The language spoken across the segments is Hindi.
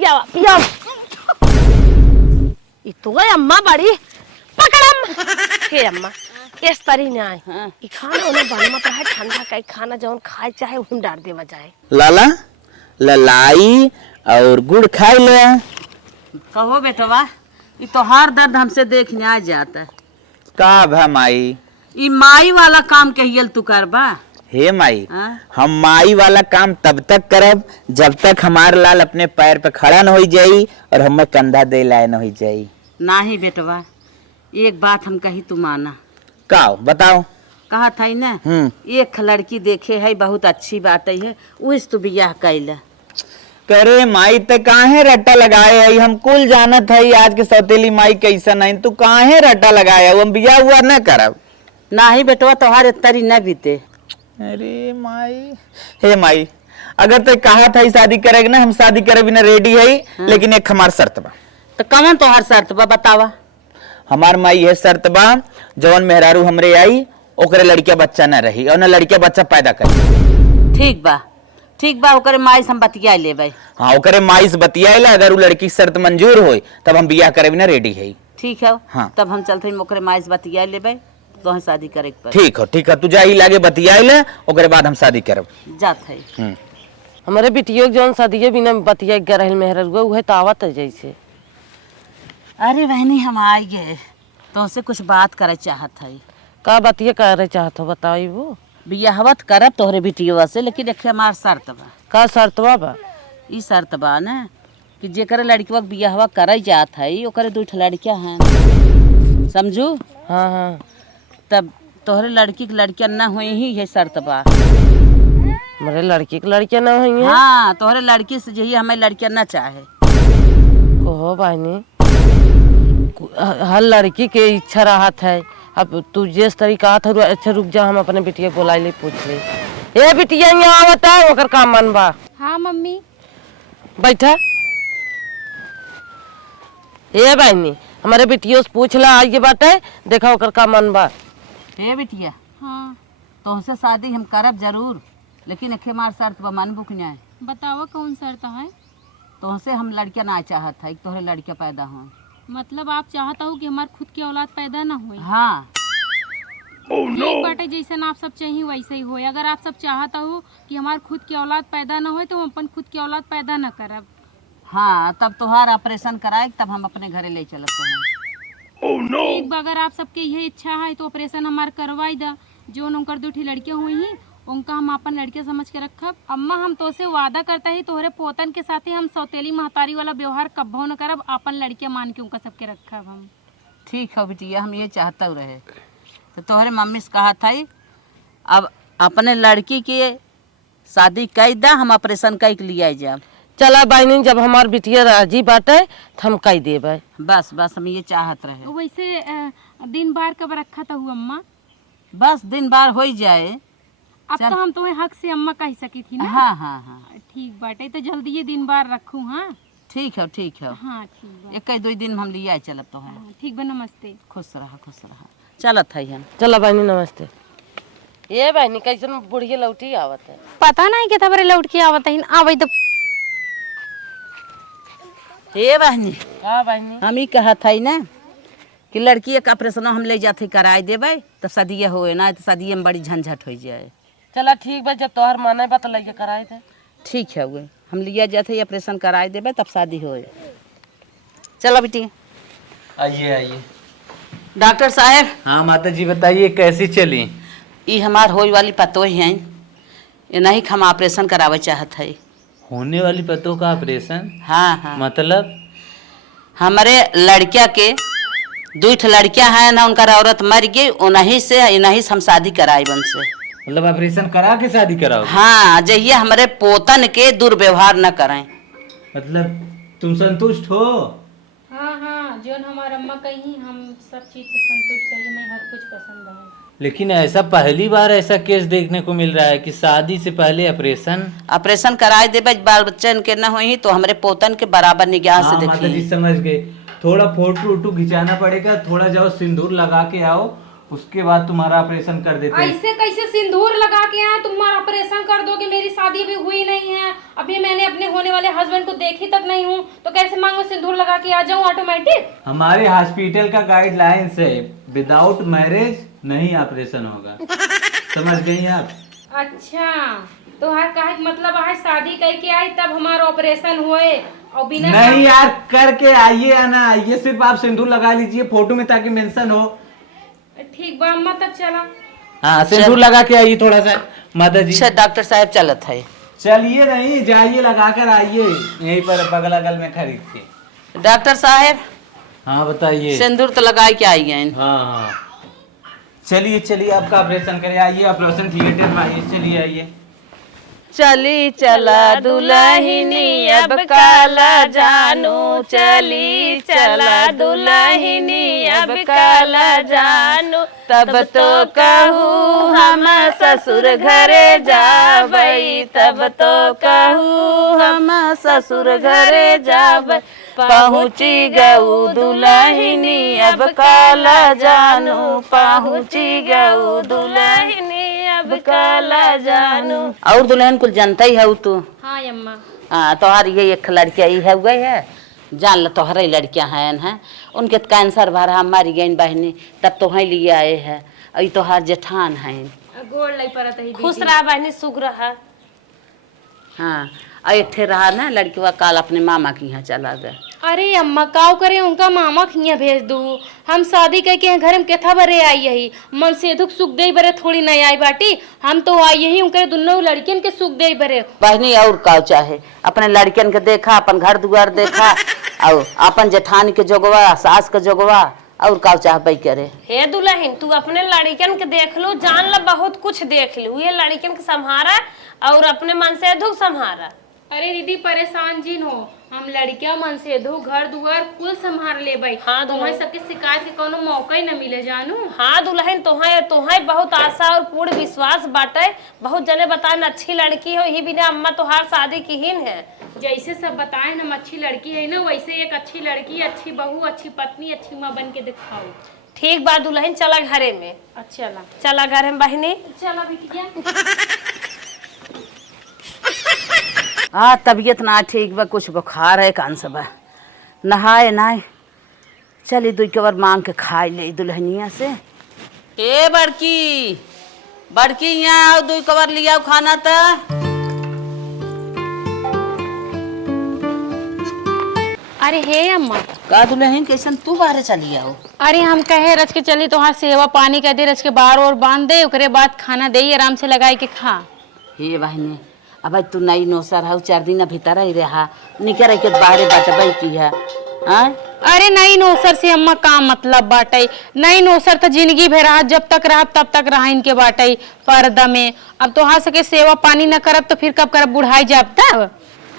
पिया पिया। ये तो है अम्मा बड़ी पकड़म के अम्मा इस तरी ना आए। ये खाना उन्हें बने मत है ठंडा का खाना जौन खाए चाहे उन डाल दे जाए। लाला ललाई और गुड़ खाई ले। कहो बेटवा ये तो हर दर्द हमसे देखने आ जाता है। का भा माई ये माई वाला काम कहियल तू करबा। हे माई हाँ? हम माई वाला काम तब तक करब जब तक हमार लाल अपने पैर पे खड़ा न हो जाई और हमें कंधा दे लाए न हो जाई। नाही बेटवा एक बात हम कही तू माना। का बताओ। कहा था ना एक लड़की देखे है बहुत अच्छी बात है उस तू बियाह कैला। करे माई ते काहे रट्टा लगाए है हम कुल जानत है आज के सौतेली माई कैसा नहीं तू काहे रट्टा लगाए हम बिया हुआ न करब। नाही बेटवा तोहार तरी न बीते। अरे माई हे माई अगर तो कहा था शादी करेगी ना हम शादी करे बिना रेडी है। लेकिन एक हमार शर्त बा। तो कौन तोहार शर्त बा बतावा। हमार माई ये शर्त बा जवन मेहरारू हमरे आई ओकरे लड़किया बच्चा न रही और न लड़किया बच्चा पैदा करी। ठीक बा ओकरे माई से हम बतिया लेबै। हाँ ओकरे माई से बतियाला अगर वो लड़की शर्त मंजूर होई तब हम बियाह करे बिना रेडी है। ठीक है हाँ। तब हम चलते ओकरे माई से बतिया लेबै तो हम शादी करे के ठीक है तू जाही लागे बतियाले ओकरे बाद हम शादी करब जात है। हमारे बिटियो जौन शादी बिना बतिया के रहल मेहररुआ उहे तो आवत है जैसे। अरे बहनी हम आई गए तो से कुछ बात करे चाहत है। का बतिया करे चाहत हो बताई वो। बियाहवत करब तोहरे बिटिया से लेकिन एक हमार शर्त बा। का शर्तवा बा। ई शर्त बा ना कि जेकर लड़कीवा बियाहवा करे जात है ओकरे दू लड़कियां हैं समझू। हाँ हाँ तब तोहरे लड़की के लड़कियां ना हुई ही है शर्त बा। मेरे लड़की के लड़कियां ना हुई है। हाँ तोहरे लड़की से यही हमें लड़कियां ना चाहे। ओहो बहनी हर लड़की के इच्छा रहत है। अब तू जिस तरीका था अच्छा रुक जा हम अपने बिटिया बोलाई ले पूछ ले। ए बिटिया यहाँ आवत है ओकर का मन बा। हाँ मम्मी बैठा। ए बहनी हमारे बिटिया से पूछ ला आगे बाटे देखा ओकर का मन बा। हे बिटिया हाँ तोहसे शादी हम करब जरूर लेकिन एक हमार शर्त बा मन बुक न्याय। बताओ कौन शर्त है। तोहसे हम लड़कियां ना चाहत है तोहरे लड़कियां पैदा हों। मतलब आप चाहता हो कि हमारे खुद की औलाद पैदा ना हो। हाँ एक बाटे जैसे आप सब चाहिए वैसे ही हो। अगर आप सब चाहता हो कि हमारे खुद की औलाद पैदा ना हो तो हम अपन खुद की औलाद पैदा ना करब। हाँ तब तोहार ऑपरेशन कराए तब हम अपने घरे ले चलत तो एक बार अगर आप सबके यही इच्छा है तो ऑपरेशन हमार करवाई दा। जो उनकर दो लड़कियां हुई हैं उनका हम अपन लड़के समझ के रखब। अम्मा हम तो से वादा करता है तोहरे पोतन के साथ ही हम सौतेली महतारी वाला व्यवहार कब्बो न करब। अपन लड़कियां मान के उनका सबके रखब हम। ठीक है बिटिया हम ये चाहता रहे तो तोहरे मम्मी से कहा था अब अपने लड़की की शादी कर दा हम ऑपरेशन कर के लिए जाब। चला बहनी जब हमार बिटिया राजी बाटे तो हम कह देबै। बस हम ये चाहत रहे। वैसे दिन बार कब रखा था अम्मा। बस दिन बार हो जाए। अब तो हम तुम्हें हक से अम्मा कह सकी थी ना। हाँ ठीक बाटे तो जल्दी ये दिन बार रखूँ। हाँ ठीक है हाँ ठीक बा। एक दो दिन हम लिया चलत तो है। ठीक बा नमस्ते। खुश रहा चलत है हम। चला बहनी नमस्ते। ये बहनी कैसन बुढ़िया लौटी आवत है। पता नहीं के तबरे लौट के आवत है आवे तो। हे बहनी हाँ बहनी हम ही कहा था ना कि लड़की एक ऑपरेशन हम ले जाते कराए देवे तब शादी होए ना तो शादी में बड़ी झंझट हो जाए। चला ठीक बा जब तोहर माने बा तो लेके कराए थे। ठीक है वो हम लिया जाते ऑपरेशन कराए देवे तब शादी होए। चलो बेटी आइए। डॉक्टर साहब। हाँ माता जी बताइए कैसी चली। ये हमार होई वाली पतो ही हैं ये नहीं हम ऑपरेशन करावे चाहत है। होने वाली पतों का ऑपरेशन। हाँ मतलब हमारे लड़किया के दो लड़कियां हैं ना उनका औरत मर गई उन्हीं से हम शादी कराई बन से। मतलब ऑपरेशन करा के शादी कराओ। हाँ जहिए हमारे पोतन के दुर्व्यवहार न करें। मतलब तुम संतुष्ट हो। हाँ जोन हमारा अम्मा कही हम सब चीज पे संतुष्ट है। मैं हर कुछ पसंद है। लेकिन ऐसा पहली बार ऐसा केस देखने को मिल रहा है कि शादी से पहले ऑपरेशन कराए देवे बाल बच्चन के न हुई तो हमारे पोतन के बराबर निगाह से माता जी देखिए। समझ गए। थोड़ा फोटो वोटो खिंचाना पड़ेगा थोड़ा जाओ सिंदूर लगा के आओ उसके बाद तुम्हारा ऑपरेशन कर देते। ऐसे कैसे सिंदूर लगा के यहाँ तुम्हारा ऑपरेशन कर दोगे? मेरी शादी अभी हुई नहीं है, अभी मैंने अपने होने वाले हस्बैंड को देखी तक नहीं हूँ, तो कैसे मांगो सिंदूर लगा के आ जाऊँ ऑटोमेटिक? हमारे हॉस्पिटल का गाइडलाइंस है, विदाउट मैरिज नहीं ऑपरेशन होगा। समझ गई आप? अच्छा, तो हर कहा मतलब है शादी करके आई तब हमारा ऑपरेशन हुए और बिना नहीं यार, करके आइए या ना आइए, सिर्फ आप सिंदूर लगा लीजिए फोटो में ताकि मेंशन हो। ठीक बा अम्मा, तब चला। हाँ, सिंदूर लगा के आइए थोड़ा सा माता जी। अच्छा डॉक्टर साहब चलत है। चलिए नहीं जाइए, लगा कर आइए यहीं पर बगल अगल में खरीद के। डॉक्टर साहब हाँ बताइए। सिंदूर तो लगाई के आई हैं। हाँ हाँ, चलिए चलिए आपका ऑपरेशन करें, आइए ऑपरेशन थिएटर में आइए, चलिए आइए। चली चला दुल्हनी अब काला जानू, चली चला दुल्हनी अब काला जानू, तब तो कहूँ हम ससुर घरे जाबई, तब तो कहूँ हम ससुर घरे जाबई, पहुँची गऊ दुल्हनी अब काला जानू, पहुँची गऊ दुल्हनी अब काला जानू। और दुल्हन कुल जानता ही है तू? हाँ अम्मा। हाँ, तोहार ये एक लड़कियाँ ही है गई है, जान लो तोहरे लड़कियाँ हैं, उनके तो कैंसर भरा मारी गई बहनी, तब तो ही लिए आए हैं, और तोहार जेठान हैं। गोड़ लई परत है। खुश रहा बहनी, सुख रहा। हाँ, और एक ठे रहा ना लड़कीवा काल अपने मामा के यहाँ चला गया। अरे अम्मा काव करे, उनका मामा खिया भेज दू, हम शादी करके घर में केथा बरे आई यही, मन से दुख सुख दे बरे थोड़ी नहीं आई बाटी, हम तो आई यही उनके दोनों लड़कियन के सुख दे बरे। बहनी और काव चाहे, अपने लड़कियन के देखा, अपन घर दुआर देखा, और अपन जेठानी के जोगवा, सास के जोगवा, और काव चाह करे। हे दुल्हन, तू अपने लड़कियन के देख लो, जान ला बहुत कुछ देख लो, ये लड़कियन के संभारा और अपने मन से दुख संभारा। अरे दीदी परेशान जिन हो, हम लड़कियां मन से दो घर दुआर कुल संभाल ले भाई। हाँ तुम्हें सबके शिकायत के कोनो मौका ही न मिले जानू। हाँ दुल्हन, तोहें बहुत आशा और पूर्ण विश्वास बाटे, बहुत जने बताए अच्छी लड़की हो, ही बिना अम्मा तोहार शादी की हीन है। जैसे सब बताए हम अच्छी लड़की है ना, वैसे एक अच्छी लड़की, अच्छी बहू, अच्छी पत्नी, अच्छी माँ बन के दिखाओ। ठीक बात दुल्हन, चला घरे में। अच्छा चला घरे में बहनी। चला बिटिया। हाँ, तबीयत ना ठीक बा, कुछ बुखार है कान सब, नहाए नाए, चली दू के बार मांग के खाए ले दुल्हनिया से। ए बड़की बड़की, यहाँ आओ, दू कबर लिया खाना था। अरे हे अम्मा। का दुल्हन कैसन तू बाहर चली आओ? अरे हम कहे रच के चली तोहार सेवा पानी कर दे, रच के बार और बांध दे, ओकरे बाद खाना दे आराम से लगाई के खा। हे बहने, अब तू नई नौसर हो, 4 दिन भीतर ही रहा, निकल के बाहर बटबई की है। अरे नई नौसर से अम्मा का मतलब बाटे, नई नौसर तो जिंदगी भर रहा, जब तक रहा तब तक रहा इनके बाटे पर्दा में। अब तो सके सेवा पानी न करब तो फिर कब करब, बुढ़ाई जाब तब।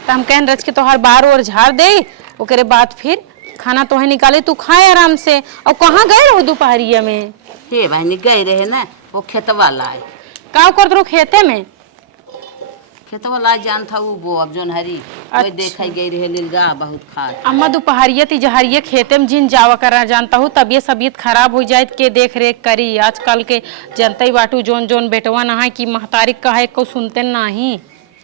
तो हम कहन रच के तोहार बाहर और झाड़ दे, ओकरे बाद फिर खाना तोहे निकाले, तू खाए आराम से। और कहाँ गए रहो दोपहरिया में? हे बहनी गए रहे ना, वो खेतवा लाए। का करत रहो खेते में? खेतवा लाए जान था वो अब जोन हरी वही देखा गई रहे, लीलगा बहुत खाद। अम्मा दोपहरिया तिजहरिया खेते में जिन जावा कर जानता हूँ, तबीयत खराब हो जाए के देख रेख करी। आजकल के जनता ही बाटू जोन जोन बेटवा नहा की महतारी कहे को सुनते नहीं।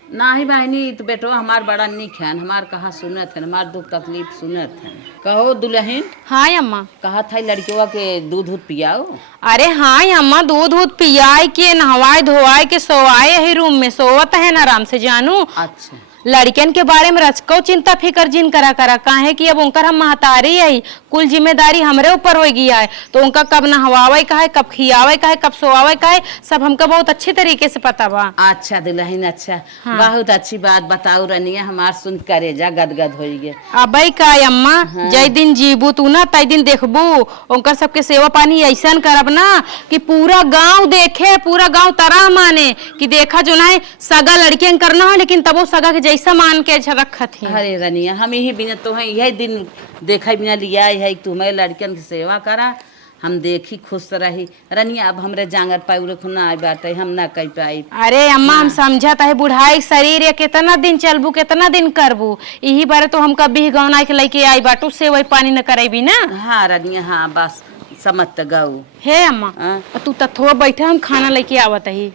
नाही बहनी, तो बेटवा हमार बड़ा निक है, हमार कहा सुनत है, हमार दुख तकलीफ सुनत है। कहो दुल्हन। हाँ अम्मा। कहा था लड़कियों के दूध पियाओ। अरे हाँ अम्मा, दूध पियाए के, नहवाए धोवाए के, सोवाए यही रूम में सोवत है न आराम से जानू। अच्छा, लड़कियन के बारे में रचको चिंता फिकर जिन करा काहे कि अब उनकर हम महतारी है, कुल जिम्मेदारी हमरे ऊपर हो गई है, तो उनका कब नहवावे का है, कब खियावे का है, कब सोवावे का है, सब हमका बहुत अच्छी तरीके से पता बा। अच्छा दुल्हन, अच्छा हाँ। बहुत अच्छी बात बताऊ रनिया, हमार सुन करे जा गदगद हो गए। अब का अम्मा हाँ। जय दिन जीबू तू ना तय दिन देखबू, उनका सबके सेवा पानी ऐसा करब ना कि पूरा गांव देखे, पूरा गांव तरह माने कि देखा जो ना सगा लड़कियन करना हो, लेकिन तब वो सगा के जैसा मान के रखत है। अरे रनिया, हम यही बिना तो है यही दिन देखा बिना लिया है, तुम्हें लड़कियन की सेवा करा, हम देखी खुश रही। रनिया अब हमरे जांगर पाउरे खुना आई बाटे, हम ना कह पाई। अरे अम्मा हम समझत है, बुढ़ाई शरीर है, कितना दिन चलबू, कितना दिन करबू, यही बारे तो हम कभी गौना के लेके आई बाटू, से वही पानी न करेबी ना। हाँ रनिया, हाँ बस समझ गऊ। हे अम्मा हाँ? तू थोड़ा बैठा, हम खाना लेके आवत ही।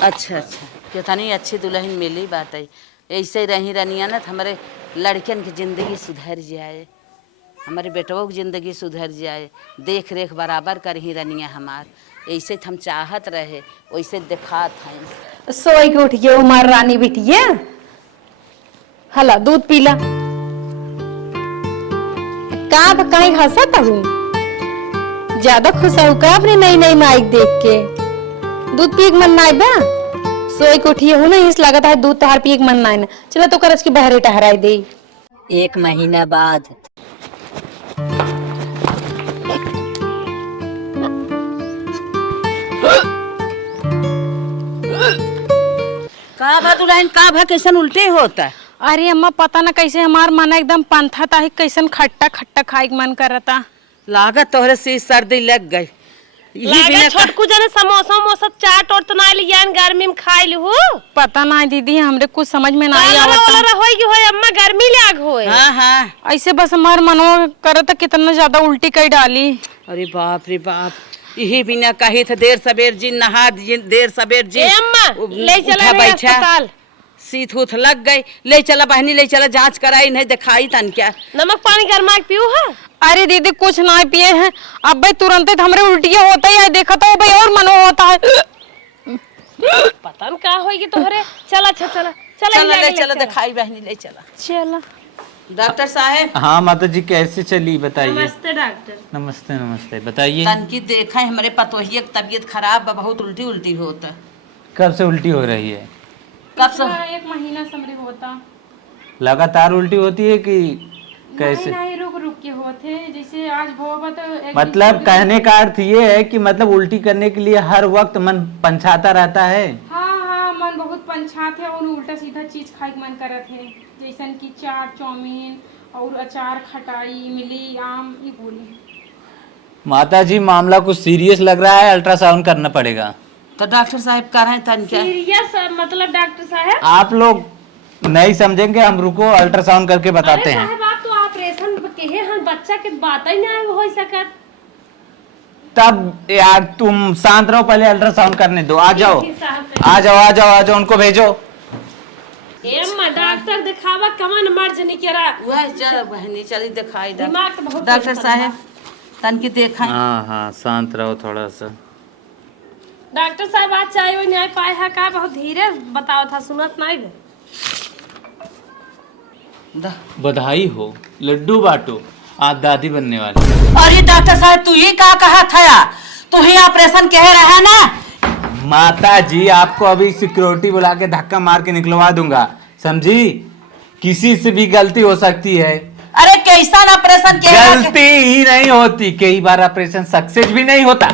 अच्छा अच्छा, कितनी अच्छी दुल्हन मिली बात है। ऐसे ही रही रनिया ना तो हमारे लड़कियन की जिंदगी सुधर जाए, हमारे बेटों की जिंदगी सुधर जाए, देख रेख बराबर कर ही रनिया हमार। ऐसे हम चाहत रहे, वैसे दिखात हैं। सोई के उठिए उमार रानी बिटिया, हला दूध पीला। का कहीं हंसत हूँ, ज्यादा खुश हूँ का अपने नई नई माइक देख के? दूध पी मन नाई बा, सोई के उठिए हूँ ना, इस लागत है दूध तहार पी मन नाई ना। चलो तो करज की बहरे टहराई दे। 1 महीना बाद। का बा दुल्हन, का भा कैसन उल्टे होता? अरे अम्मा पता ना कैसे हमार मन एकदम पंथा था, कैसन खट्टा खट्टा खाए के मन करता। लागत तोहरे से सर्दी लग गई। छोटकू जने समोसा मोसा चाट और तो ना लिया गर्मी में खाई लू। पता ना दीदी, हमरे कुछ समझ में नहीं आवता। होई अम्मा गर्मी लाग होए। हाँ हाँ, ऐसे बस हमार मनवा करता कितना ज्यादा उल्टी कर डाली। अरे बाप रे बाप, यही बिना कही था देर सबेर जी नहा देर सबेर जी। अम्मा ले चला अस्पताल, सीत उथ लग गई। ले चला बहनी, ले चला, जांच कराई नहीं दिखाई तन क्या। नमक पानी गरमा के पीऊ है। अरे दीदी कुछ ना पिए हैं, अब भाई तुरंत हमरे उल्टियाँ होता ही है, देखा तो भाई और मनो होता है। पता न का होगी तोहरे। चला अच्छा चला चला ले चला दिखाई बहनी, ले चला। चला डॉक्टर साहब। हाँ माता जी, कैसे चली बताइए? नमस्ते डॉक्टर। नमस्ते नमस्ते, बताइए। तन की देखा है हमारे पतोहिया की तबीयत खराब बा, बहुत उल्टी उल्टी होता। कब से उल्टी हो रही है? कब से? 1 महीना समरे होता। लगातार उल्टी होती है कि कैसे? नहीं रुक रुक के होते, जैसे आज भोबा तो मतलब कहने का अर्थ ये है कि मतलब उल्टी करने के लिए हर वक्त मन पंछाता रहता है। हाँ हाँ, मन बहुत पंछात है और उल्टा सीधा चीज खाए के मन करत है, जैसन की चाट चाउमीन और अचार खटाई इमली आम ये बोली। माता जी मामला कुछ सीरियस लग रहा है, अल्ट्रासाउंड करना पड़ेगा। तो डॉक्टर साहब कर रहे हैं तन क्या? सीरियस मतलब डॉक्टर साहब? आप लोग नहीं समझेंगे, हम रुको अल्ट्रासाउंड करके बताते हैं। आप तो ऑपरेशन के हम बच्चा के बात ही ना हो सकत। तब यार तुम शांत रहो, पहले अल्ट्रासाउंड करने दो। आ जाओ आ जाओ आ जाओ आ जाओ, उनको भेजो। डॉक्टर दिखावा कमन मर्ज नहीं करा। वह चल बहनी, चली दिखाई दे। दिमाग तो बहुत डॉक्टर साहब तन की देखा। हाँ हाँ, शांत रहो थोड़ा सा। डॉक्टर साहब आज चाहे वो न्याय पाए है का? बहुत धीरे बताओ था, सुनत नहीं है। बधाई हो, लड्डू बांटो, आप दादी बनने वाली। अरे डॉक्टर साहब तू ये क्या कहा था? तू ही ऑपरेशन कह रहा ना? माता जी आपको अभी सिक्योरिटी बुला के धक्का मार के निकलवा दूंगा, समझी? किसी से भी गलती हो सकती है। अरे कैसा ऑपरेशन कह रहा? गलती ही नहीं होती, कई बार ऑपरेशन सक्सेस भी नहीं होता।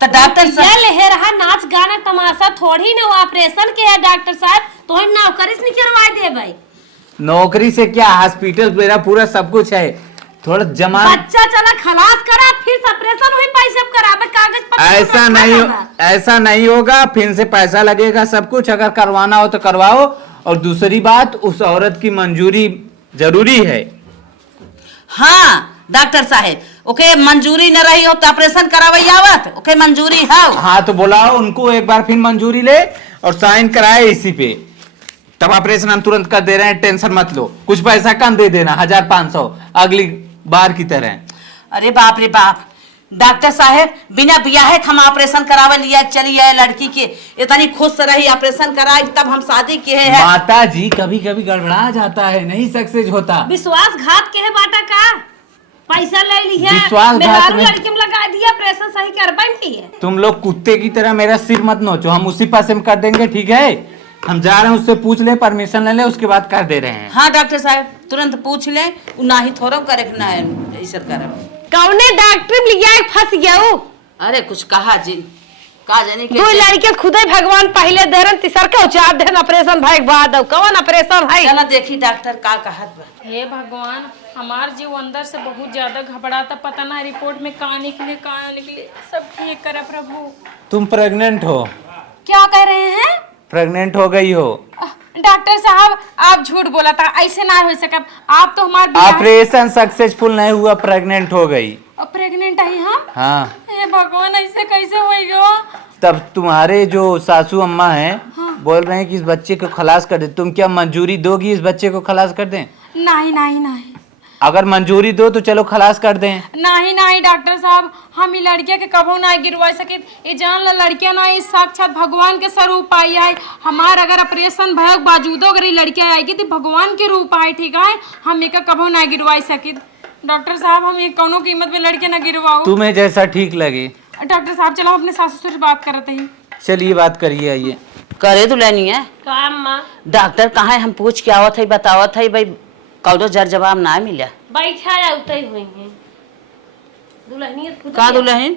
तो डॉक्टर साहब ले रहा नाच गाना तमाशा थोड़ी ना ऑपरेशन के है। डॉक्टर साहब तो नौकरी से नहीं करवा दे भाई। नौकरी से क्या, हॉस्पिटल मेरा पूरा सब कुछ है। थोड़ा जमा बच्चा चला खलास करा, फिर ऑपरेशन हुई पैसे करा, कागज पत्र ऐसा नहीं होगा। फिर से पैसा लगेगा सब कुछ, अगर करवाना हो तो करवाओ। और दूसरी बात, उस औरत की मंजूरी जरूरी है। हाँ डॉक्टर साहब, ओके मंजूरी न रही हो तो ऑपरेशन करावे आवत, ओके मंजूरी है। हाँ तो बुलाओ उनको, एक बार फिर मंजूरी ले और साइन कराए इसी पे, तब ऑपरेशन हम तुरंत कर दे रहे हैं। टेंशन मत लो, कुछ पैसा कम दे देना, 1500 अगली बार की तरह। अरे बाप रे बाप, डॉक्टर साहब बिना ब्याह हम ऑपरेशन करावे लिया चलिए लड़की के, इतनी खुश रही ऑपरेशन कराई तब हम शादी किए हैं। माता जी कभी कभी गड़बड़ा जाता है, नहीं सक्सेस होता। विश्वासघात के है बाटा का पैसा ले लिया, विश्वासघात में लड़की में लगा दिया, ऑपरेशन सही कर पाएंगे। तुम लोग कुत्ते की तरह मेरा सिर मत नोचो, हम उसी पासे में कर देंगे, ठीक है? हम जा रहे हैं, उससे पूछ ले, परमिशन ले ले, उसके बाद कर दे रहे हैं। हाँ डॉक्टर साहब तुरंत पूछ ले, ना ही थोड़ा करे ना ऐसा करे। कौने डॉक्टर में लिया फंस गया? अरे कुछ कहा जी, का जाने के दो लड़के खुदे भगवान पहले दे रहे तीसर के उचार दे ऑपरेशन भाई बाद कौन ऑपरेशन है? चला देखी डॉक्टर का कहत बा। हे भगवान, हमार जीव अंदर से बहुत ज्यादा घबराता, पता ना रिपोर्ट में कहाँ निकले सब ठीक करे प्रभु। तुम प्रेग्नेंट हो? क्या कह रहे हैं? प्रेग्नेंट हो गई हो? डॉक्टर साहब आप झूठ बोला था, ऐसे ना हो सका। आप तो हमारे ऑपरेशन सक्सेसफुल नहीं हुआ, प्रेग्नेंट हो गई। प्रेग्नेंट आई हम? हाँ। हे भगवान, ऐसे कैसे हो गया? तब तुम्हारे जो सासू अम्मा हैं बोल रहे हैं कि इस बच्चे को खलास कर दे, तुम क्या मंजूरी दोगी इस बच्चे को खलास कर दें? नहीं नहीं नहीं अगर मंजूरी दो तो चलो खलास कर दें। नहीं नहीं डॉक्टर साहब, हम ये लड़किया के कबो ना गिरवा सके। ये जान ला लड़किया ना ये साक्षात भगवान के स्वरूप आई है। हमार अगर ऑपरेशन भयक बावजूदो अगर ये लड़किया आएगी तो भगवान के रूप आए, ठीक है? हम एक कबो ना गिरवा सके। डॉक्टर साहब, हम ये कोनो कीमत में लड़के ना गिरवाओ। तुम्हें जैसा ठीक लगे। डॉक्टर साहब, चलो अपने सासू से बात करते हैं। चलिए बात करिए, आइए। करे दुल्हनी है काम माँ डॉक्टर कहाँ है? हम पूछ के आवत है, बतावत है भाई, कौनो जर जवाब ना मिला। बैठा या उतई हुई है दुल्हनिया खुद का दुल्हन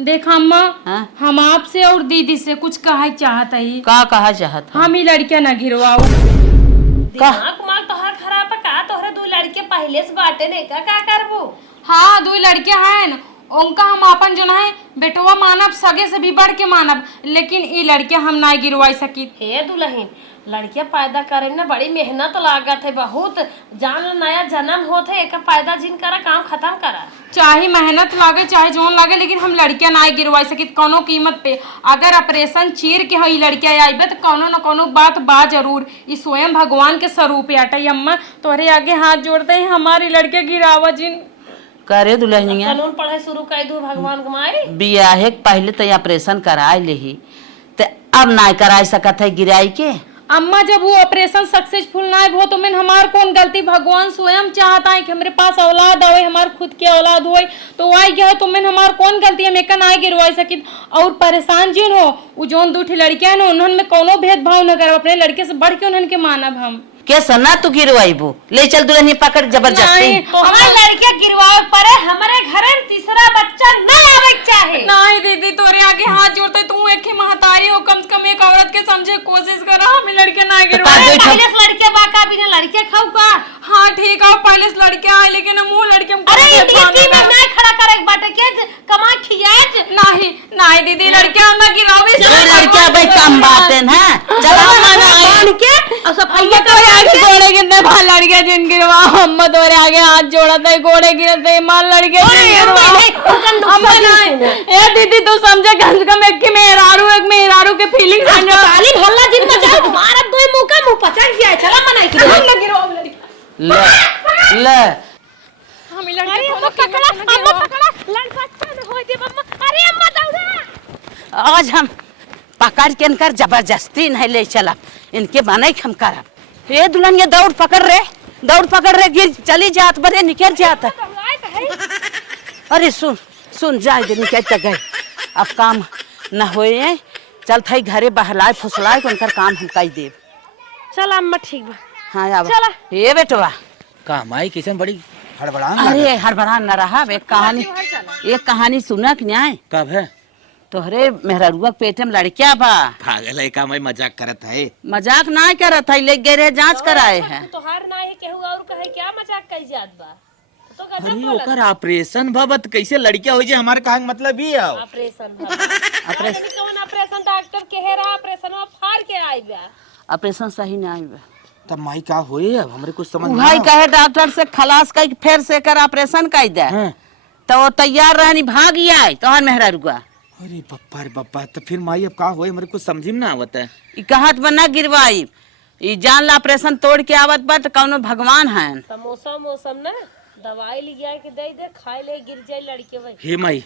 देखा अम्मा, हाँ? हम आपसे और दीदी से कुछ कहा चाहता ही। का कहा चाहत है? हम ही लड़किया ना गिरवाओ। दिमाग उमाग तोहर खराब है का? तोहरे दो लड़के पहले से बाटे ने का करबो? हाँ, दो लड़के हैं न, उनका हम अपन जो है बेटवा मानब, सगे से भी बढ़ के मानब, लेकिन ये लड़के हम ना गिरवा सकी। हे दुल्हन, लड़कियां पैदा करे में बड़ी मेहनत लागत है बहुत। जान लो नया जन्म होते एक पैदा जिन करा काम खत्म करा। चाहे मेहनत लागे चाहे जोन लागे, लेकिन हम लड़कियां ना गिरवा सकी कोनो कीमत पे। अगर ऑपरेशन चीर के ही लड़कियां आईबे तो कोनो न कोनो बात बा जरूर। ये स्वयं भगवान के स्वरूप आटा। अम्मा तोहरे आगे हाथ जोड़ते हैं, हमारी लड़के गिरावा जिन। करे दुल्हनिया कानून पढ़ाई शुरू कर दू भगवान कमाई। बियाहे के पहले तो ऑपरेशन कराए लेही, तो अब ना कराए सकत है गिराई के। अम्मा, जब वो ऑपरेशन सक्सेसफुल ना हो तो मैं हमार कौन गलती? भगवान स्वयं चाहता है कि हमारे पास औलाद आवे, हमार खुद की औलाद होए, तो आई गया तो मैं हमार कौन गलती है? मैं का ना गिरवा सकी। और परेशान जिन हो वो जोन दूठी लड़कियां न, उन्होंने में कोनो भेदभाव न करब, अपने लड़के से बढ़ के उन्होंने के मानब हम। के सना तू गिरवाईबू? ले चल दुल्हनी पकड़ जबरदस्ती। हमार लड़के गिरवाए परे, हमारे घरे में तीसरा बच्चा न आवे चाहे। नहीं दीदी, तोरे आगे हाथ जोड़ते, तू एक ही महतारी हो, कम से कम एक औरत के समझे कोशिश करा। हमें लड़के ना गिरवाए। पहले से लड़के बाका बिना लड़के खाऊ का? हाँ ठीक है, पहले से लड़के आए, लेकिन हम वो लड़के में अरे ये की में नहीं खड़ा करे बाटे के कमा खियाज। नहीं नहीं दीदी, लड़के हम ना गिरावे। लड़किया भाई कम बात है ना। चलो मान के और सफाई तोरे आगे घोड़े गिरते माल लड़के जिन गिरवा। अम्मा तोरे आगे हाथ जोड़ा था, घोड़े गिरते माल लड़के ए दीदी, तू समझे कम से कम एक मेहरारू के फीलिंग समझो। ताली भल्ला जिन बजाओ तुम्हारा दो मुंह का मुंह पचास गया है। चला मनाई के हम ना गिरवाओ लड़की। ले ले हम लड़के को पकड़ा, अम्मा पकड़ा, लड़का न होई दे अम्मा। अरे अम्मा दौड़ा। आज हम पकड़ के इनकर जबरदस्ती नहीं ले चला, इनके बने हम करब। ये दुल्हनिया दौड़ पकड़ रहे, गिर चली जात बड़े निकल जाता। अरे सुन सुन, जाए दे निकल तक गए, अब काम न होए, चल थई घरे बहलाए फुसलाए उनकर काम हम कई देव। चल अम्मा ठीक बा। हाँ अब ये बेटवा का माई किसन बड़ी हड़बड़ा। अरे हड़बड़ा न रहा। एक कहानी सुना कि न्याय कब है? तोहरे मेहरुआ पेटे में लड़किया बा। पागल है का? मैं मजाक करत है। मजाक ना करत है, ले गए रहे जांच कराए हैं। तोहार ना ही केहू और कहे क्या मजाक कई जात बा? तो गजब अरे बोलत। ओकर ऑपरेशन भबत कैसे लड़किया हो जाए? हमारे कहा मतलब ही है ऑपरेशन कौन ऑपरेशन? डॉक्टर के रहा ऑपरेशन फाड़ के आई बा। ऑपरेशन सही ना आई बा। तब माई का होए? अब हमरे कुछ समझ भाई कहे डॉक्टर से खलास कई फिर से कर ऑपरेशन कई दे, तो वो तैयार रहनी भाग आई तोहर मेहरुआ। अरे बप्पा रे बप्पा, तो फिर माई अब का होए? हमरे कुछ समझ में ना आवत है। ई कहत बना गिरवाई, ई जान ला ऑपरेशन तोड़ के आवत बा, तो कौनो भगवान है। समोसा मौसम ना दवाई ले गया के दे दे, खाए ले गिर जाए लड़के भाई। हे माई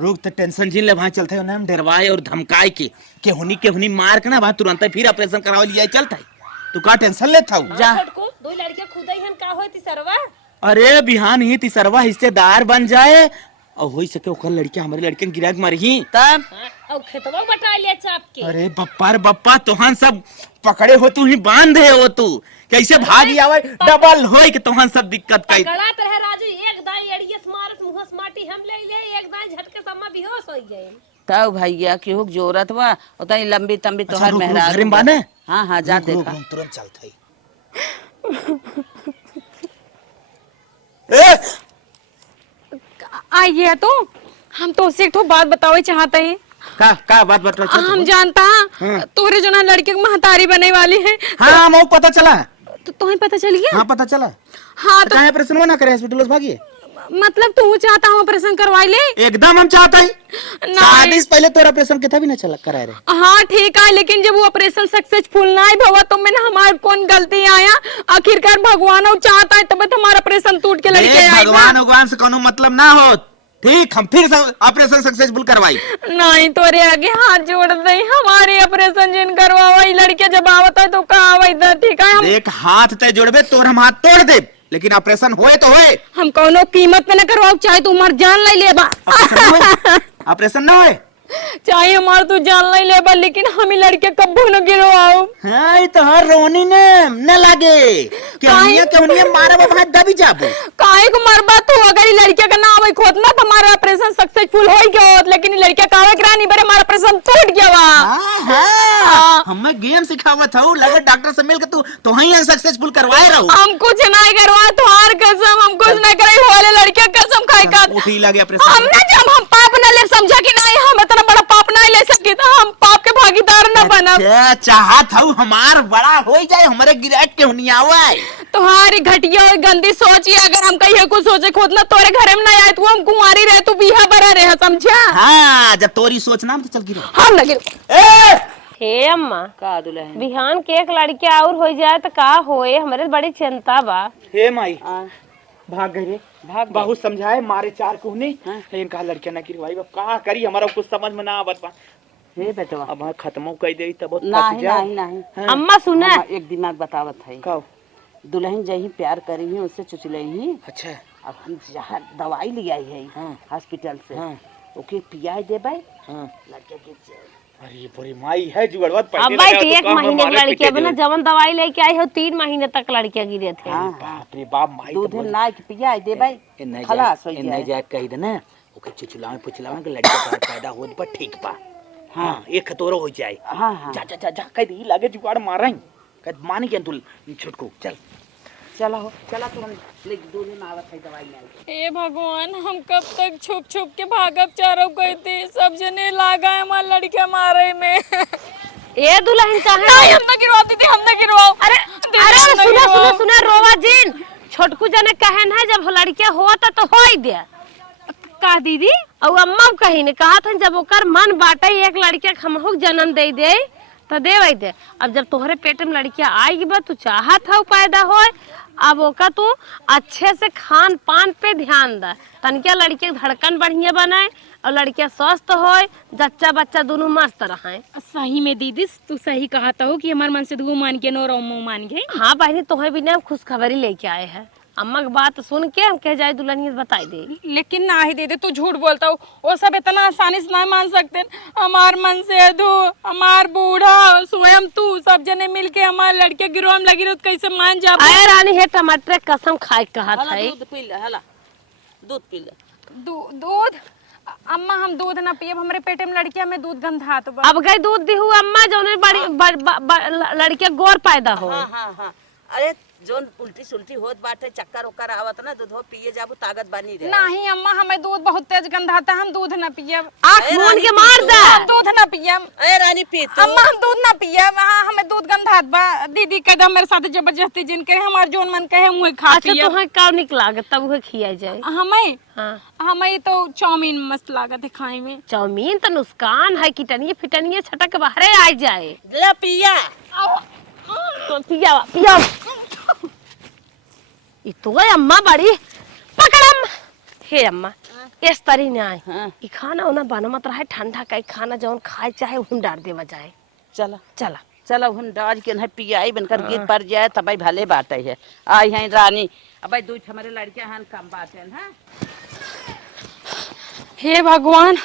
रोग तो टेंशन जिन ले वहां चलते है, हम डरवाए और धमकाए के हुनी मार के ना वहां तुरंत फिर ऑपरेशन करवा लिया चलता है। तू का टेंशन लेता हूँ? जा को दो लड़के खुद ही हम का होई तीसरवा। अरे बिहान ही तीसरवा हिस्सेदार बन जाए और हो सके ओकर लड़के हमारे लड़के गिराक मरही तब और खेतवा बटा लिया चाप के। अरे बप्पा रे बप्पा, तोहन सब पकड़े हो, तू ही बांध हो, तू कैसे भागी आवे? डबल होई कि तोहन सब दिक्कत कई। गड़ात रहे राजू, एक दाई अड़ियस मारस मुहस माटी हम ले एक दाई झटके सम्मा बेहोश हो गए। तब भैया की हुक जोरत बा, उतनी लंबी तंबी तोहर मेहरा। घर में बाने? हाँ जा देखा। तुरंत चलता आइए तो हम तो से एक ठो बात बतावे चाहते हैं। का बात बता? हम जानता तोरे जो ना लड़के को महतारी बने वाली है। हाँ मऊ पता चला। तो तुम्हें पता चल गया? हाँ पता चला। हाँ तो कहाँ ऑपरेशन ना करे हॉस्पिटल भागिए। मतलब तू चाहता हूँ ऑपरेशन करवाई ले? एकदम हम चाहते हैं। नहीं। शादी से पहले तोरा ऑपरेशन के था भी ना चला कराए रहे। हाँ ठीक है, लेकिन जब वो ऑपरेशन सक्सेसफुल ना भवा तो मैंने हमारे कौन गलती आया? आखिरकार भगवान चाहता है तब हमारा ऑपरेशन टूट के लड़के आएगा। भगवान से कोनो मतलब ना हो। ठीक, हम फिर ऑपरेशन सक्सेसफुल करवाई। नहीं तोरे आगे हाथ जोड़ दे, हमारे ऑपरेशन जिन करवावा लड़के जब आवता है तो कहा ठीक है। देख हाथ तय जोड़बे तोर हम हाथ तोड़ दे, लेकिन ऑपरेशन होए तो होए। हम कौनो कीमत पे न करवाओ, चाहे तू मर जान ले लेबा। ऑपरेशन ना होए चाहे हमार तू जान ले लेबा, लेकिन हम ही लड़के कब्बू न गिरवाओ। हाँ ये तो हर रोनी ने न लागे क्यों मारा बाबा दबी जाबो। काहे को मरबा तू? अगर ये लड़के का नाम खोद ना तो हमारा ऑपरेशन सक्सेसफुल हो गया होत, लेकिन ये लड़के कावे करानी बरे हमारा ऑपरेशन टूट गया बा। हमें गेम सिखावत हूँ, लगे डॉक्टर से मिल के तू तो ही सक्सेसफुल करवाए रहो। हम कुछ नहीं करवाए, तुम्हार कसम हम कुछ नहीं करे। होले लड़के कसम खाए का उठी लगे ऑपरेशन। हमने जब हम पाप न ले समझा कि नहीं हम इतना बड़ा पाप नहीं ले सके तो हम पाप के भागीदार न बनब। चाहत हूँ हमार बड़ा हो जाए, हमारे गिराट के हुनिया आवे। तुम्हारी घटिया और गंदी सोच है, अगर हम कहीं कुछ सोचे खुद ना तोरे घरे में नहीं आए तो हम कुंवारी रहे तू बिहा बरा रहे, समझा? हाँ जब तोरी सोच ना तो चल गिरो। हम न गिरो। हे अम्मा, का दुल्हन बिहान के एक लड़के और हो जाए तो का होए? हमारे बड़ी चिंता बा। हे माई हाँ। भाग गए रे, भाग बहुत समझाए मारे चार कोहनी। इनका लड़के ना गिरवाई, अब का करी हमारा कुछ समझ में ना आवत बा। हे बेटवा अब खत्म कर दे तब नहीं अम्मा सुना, एक दिमाग बतावत है। का दुल्हन जही प्यार करी ही उससे चुचले ही। अच्छा अब हम जहाँ दवाई ले आई है हॉस्पिटल से, ओके पिया देबे, लड़के गिर जाए। अरे पूरी माई है जुगड़वत अब भाई एक महीने के लड़के बना जवन दवाई लेके आई हो 3 महीने तक लड़के गिरे थे। बाप रे बाप माई दूध ना के पिया देबे, खलास हो नहीं जाए कही दे ना ओके चुचलावे पुचलावे के लड़का पैदा होत पर ठीक बा। हां एक खतोरो हो जाए। हां हां जा जा जा कह दी लागे जुगाड़ मारई कद मानी के तू छुटको चल चला हो चला तो हम ले दूध में आवत है दवाई ले। हे भगवान, हम कब तक छुप छुप के भागब चारों कहते सब जने लागा है हमारे लड़के मारे में। ए दुल्हन कहां? नहीं हम न गिरवाती थी, हम न गिरवाओ। अरे सुना रोवा जिन छोटकू जने कहन है जब लड़के होता तो हो ही दे का दीदी। और अम्मा कही ने कहा था जब ओकर मन बाटे एक लड़के हमहू जन्म दे तो देवे दे। अब जब तोहरे पेट में लड़किया आएगी बा तू चाहत हो पैदा हो, अब ओका तू अच्छे से खान पान पे ध्यान दे, तनिया लड़के धड़कन बढ़िया बनाए और लड़किया स्वस्थ हो, जच्चा बच्चा दोनों मस्त रहे। सही में दीदी तू सही कहा हो कि हमारे मन से दुगो मान के नो मुंह मान गए। हाँ बहनी तुम्हें भी ना खुशखबरी लेके आए हैं। अम्मा की बात सुन के हम कह जाए दुल्हन बताई दे। लेकिन ना ही दीदी तू झूठ बोलता हो, वो सब इतना आसानी से नहीं मान सकते। हमार मन से दू हमार बूढ़ा स्वयं तू सब जने मिलके हमारे लड़के गिरोह में लगी रहो कैसे मान जा? अरे रानी है टमाटर कसम खाए कहा था। दूध पी ले, हला दूध पी ले। दूध अम्मा हम दूध ना पिए, हमारे पेटे में लड़किया में दूध गंधा तो अब गई दूध दिहू अम्मा जो बड़ी लड़के गोर पैदा हो। हाँ हाँ हाँ अरे जोन उल्टी सुल्टी होत बाटे चक्कर उक्कर आवत ना दूध पिए जाबू ताकत बनी रहे। नहीं अम्मा हमें दूध बहुत तेज गंधाता, हम दूध ना पिए। आँख मूंद के मार दे। हम दूध ना पिए। ए रानी पी तू। अम्मा हम दूध ना पिए, हमें दूध गंधात बा। दीदी कदम मेरे साथ जबरदस्ती जिन करे हमार जोन मन कहे मुँह खा अच्छा पिए। तुम्हें का निक लागत तब वो खिया जाए। हमें हाँ हमें तो चाउमीन मस्त लागत है खाए में। चाउमीन तो नुकसान है, किटनिए फिटनिए छटक बाहरे आ जाए। ले पिया तो पिया पिया तो अम्मा बड़ी पकड़म। हे अम्मा इस तरी ने आए ई खाना उना बना मत रहे ठंडा का खाना जौन खाए चाहे उन डाल देवा जाए। चला चला चला हुन डाज के न पियाई बनकर गिर पड़ जाए तब भले बाटे है। आई है रानी अब दूध हमारे लड़के हन कम बाटे हैं। हे भगवान,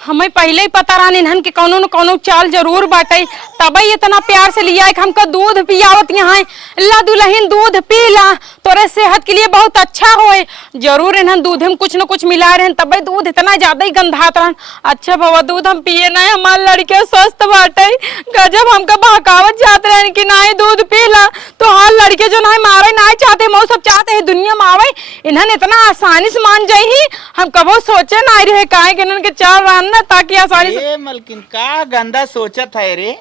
हमें पहले ही पता रहा इन्हन के कोनो न कोनो चाल जरूर बाटे, तबे इतना प्यार से लिया है कि हमको दूध पियावत यहाँ। ला दुल्हन दूध पी ला, तोरे सेहत के लिए बहुत अच्छा होए। जरूर इन्हन दूध में कुछ न कुछ मिला रहे तबे दूध इतना ज्यादा ही गंधात रहन। अच्छा बाबा दूध हम पिए ना, हमारे लड़के स्वस्थ बाटे। गजब हमका बहकावत जाते रहे कि ना दूध पी ला, तो हाल लड़के जो ना मारे ना चाहते वो सब चाहते है दुनिया में आवे। इन्हन इतना आसानी से मान जाही, हम कबो सोचे ना रहे काहे कि इन्हन के चाल रहन ना ताकि आसानी से। मलकिन का गंदा सोचत है रे।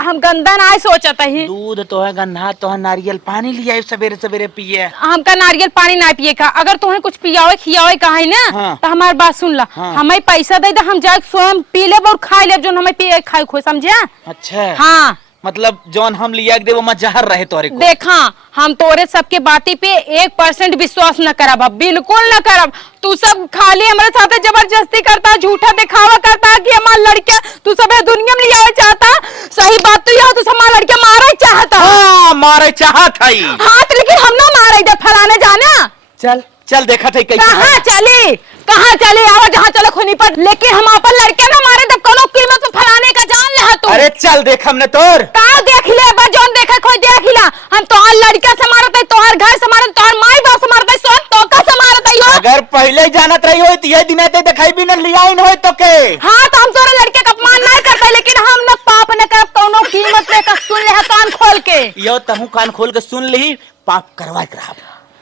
हम गंदा ना सोचत ही। दूध तो है गन्ना तो है, नारियल पानी लिया सवेरे सवेरे पिए। हमका नारियल पानी ना पिए का। अगर तुम्हें कुछ पियावे खियावे का है ना हाँ। तो हमारी बात सुन ला। हाँ। हमें पैसा दे दे, हम जाए स्वयं पी ले और खा ले, जो हमें पिए खाए खो, समझे? अच्छा हाँ मतलब जौन हम लिया के दे वो मत जहर रहे तोरे को। देखा, हम तोरे सबके बाती पे 1% विश्वास न करब, अब बिल्कुल न करब। तू सब खाली हमारे साथ जबरदस्ती करता, झूठा दिखावा करता कि हमारा लड़का तू सब दुनिया में लिया चाहता। सही बात तो यह, तू हमारा लड़का मारा चाहता। हाँ मारे चाहत है। हाँ तो लेकिन हम ना मारे दे फलाने जाना। चल चल देखा थे कैसे कहाँ चली, कहाँ चली, आवा जहाँ चलो खुनी पर। लेकिन हम अपन लड़के ना मारे तो कोनो कीमत पे फलाने का जान ले तू। अरे चल देख हमने तोर का देख ले बा, जोन देखा कोई देख ला। हम तोहार लड़का से मारत है, तोहार घर से मारत, तोहार माई बाप से मारत है, सोन तो का से मारत है यो। अगर पहले ही जानत रही हो तो ये दिन आते दिखाई भी न लिया इन हो तो के। हाँ तो हम तोरे लड़के का अपमान नहीं करते, लेकिन हम न पाप न कर कोनो कीमत पे का सुन ले कान खोल के। यो तहु कान खोल के सुन ली, पाप करवा के रहा।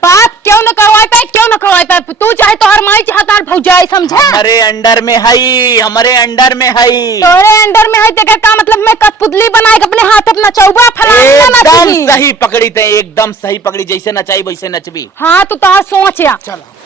पाप क्यों न करवाए पे, क्यों न करवाए पे? तू चाहे तोहार माई चाहे तोहार भौजाई, समझे? हमारे अंडर में है, हमारे अंडर में है। तोरे अंडर में है ते का मतलब मैं कठपुतली बनाए के अपने हाथ अपना चौबा फलाना ना एकदम चाहिए। सही पकड़ी थे, एकदम सही पकड़ी, जैसे नचाई वैसे नचबी। हाँ तू तो सोच या। चलो